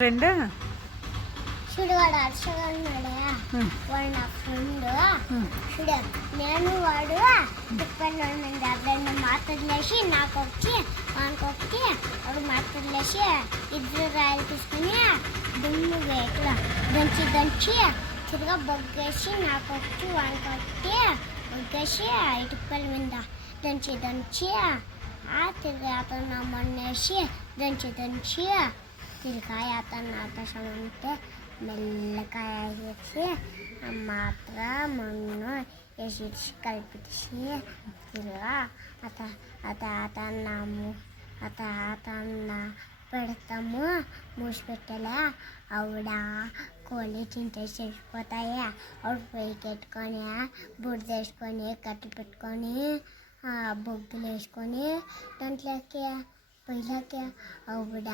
Friend చూడు వాడు అర్షగా ఉన్నాడా వాడు నా ఫ్రెండ్ చూడు నేను వాడు టిప్పర్లో రెండు మాత్రలేసి నాకు వచ్చి వానికి వచ్చి వాడు మాత్రలేసి ఇద్దరు రాయలు తీసుకుని దుమ్ము వేట్లా దంచి తిరిగా బొగ్గేసి నాకు వచ్చి వానికి వచ్చి బొగ్గేసి టిప్పల మీద దంచి తిరిగి అతను మొన్నేసి దంచి తిరిగాయ అతను ఆకాశం ఉంటే మెల్లకాయ వేసి మాత్ర మన్ను వేసి కలిపించి తిరిగా అతన్న పెడతాము మూసి పెట్టలే ఆవిడ కోళ్ళు తింటే చచ్చిపోతాయి ఆవిడ పొయ్యి పెట్టుకొని బుడ్డ వేసుకొని కట్టి పెట్టుకొని బొగ్గులు వేసుకొని దాంట్లోకి పొయ్యిలోకి ఆవిడ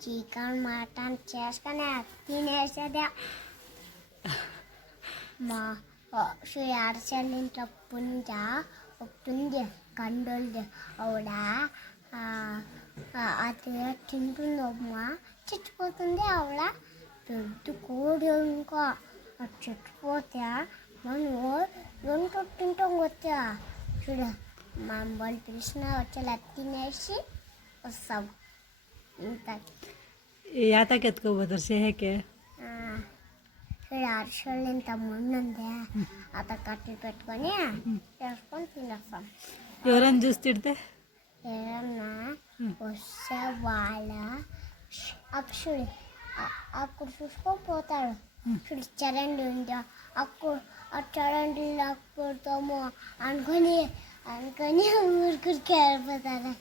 చికెన్ మటన్ చేసుకొని తినేసేదే మా అరచెల్లింట్లో పుంజ ఒకటి ఉంది కండోళ్ళది ఆవిడ అది తింటుందమ్మా చచ్చిపోతుంది ఆవిడ పెద్ద కోడి ఇంకా అది చచ్చిపోతే మనం రెండు తింటాం వచ్చా చూడ మనం వాళ్ళు పిలిచిన వచ్చేలా తినేసి వస్తాం ఇంత యాతకి ఎత్తుకోపోతారు సేహకే చూడ అరసలు ఇంత ముందుందే అత కట్టి పెట్టుకొని చేసుకొని తినేస్తాం ఎవరైనా చూసి తిడితే ఏమన్నా వస్తే వాళ్ళ అక్షుడు అక్కడ చూసుకొని పోతాడు చూడు చరండి ఉందా ఆ చరండిలో కొడతాము అనుకొని ఊరికి వెళ్ళిపోతారు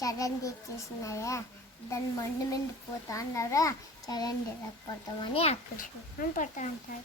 చరణ్ తెచ్చేసినారా దాన్ని మండు మీద పోతా అన్నారు చరణ్ కొడతామని అక్కడ చూసుకొని పడతా అంటారు.